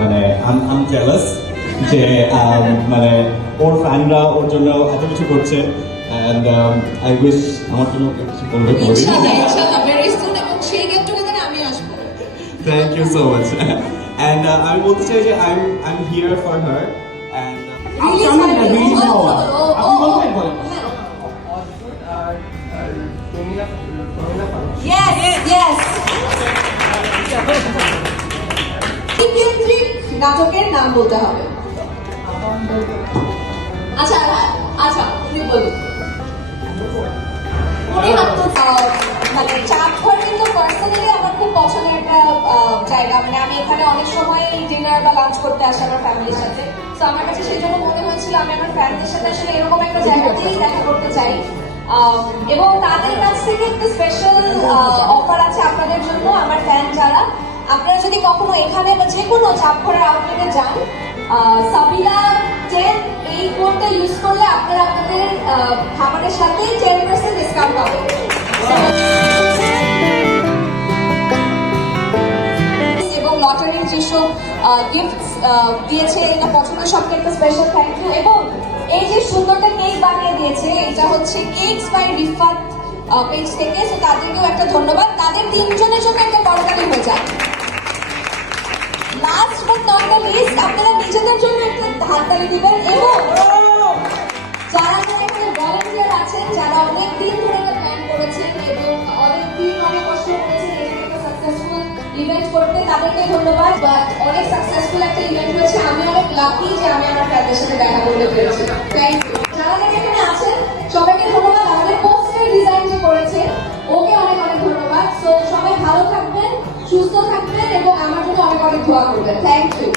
মানে I'm jealous যে মানে ওর ফ্যানরা ওর জন্য এত কিছু করছে and I wish আমার জন্য কিছু বলবে ইনশাআল্লাহ very soon এবং সেই গেট টুগেদারে আমি আসব। Thank you so much and আমি বলতে চাই যে I'm here for her and Yes. নাটকের নাম বলতে হবে। আচ্ছা তুমি বলুন। মানে চাঁদঘর কিন্তু পার্সোনালি আমার খুব পছন্দের একটা জায়গা। মানে আমি এখানে অনেক সময় ডিনার বা লাঞ্চ করতে আসি আমার ফ্যামিলির সাথে। তো আমার কাছে সেই জন্য মনে হয়েছিল আমি আমার ফ্যামিলির সাথে আসলে এরকম একটা জায়গাতেই দেখা করতে চাই। এবং তাদের কাছ থেকে একটা স্পেশাল অফার আছে আপনাদের জন্য, আমার ফ্যান যারা। আপনারা যদি কখনো এখানে বা যে কোনো চাঁদঘরের আউটলেটে যান, সাবিলা 10 এই কোডটা ইউজ করলে আপনারা আপনাদের খাবারের সাথে 10% ডিসকাউন্ট পাবেন। এবং লটারির যেসব গিফটস দিয়েছে এটা পছন্দের সবকে একটা স্পেশাল থ্যাংক ইউ। এবং এই যে সুন্দরটা কেক বানিয়ে দিয়েছে এটা হচ্ছে কেকস বাই রিফাত পেজ থেকে, তো তাদেরকেও একটা ধন্যবাদ। তাদের তিনজনের জন্য একটা বড়তালি হয়ে যায়। Last but not the least আপনারা নিজেদের জন্য একটা হাততালি দিবেন এবং যারা এখানে ভলান্টিয়ার আছেন, যারা অনেক দিন ধরে এটা প্ল্যান করেছেন এবং অনেক দিন অনেক কষ্ট করেছেন এটাকে একটা সাকসেসফুল ইভেন্ট করতে, তাদেরকে ধন্যবাদ। বাট অনেক সাকসেসফুল একটা ইভেন্ট হয়েছে, আমি অনেক লাকি যে আমি আমার ফ্যামিলির সাথে দেখা করতে পেরেছি। Thank you. যারা এখানে আছেন সবাইকে ধন্যবাদ। আমাদের পোস্টার ডিজাইন যে করেছে ওকে অনেক অনেক ধন্যবাদ। সো সবাই ভালো থাকবেন, সুস্থ থাকবেন এবং আমার জন্য অনেক অনেক দোয়া করবেন। Thank you.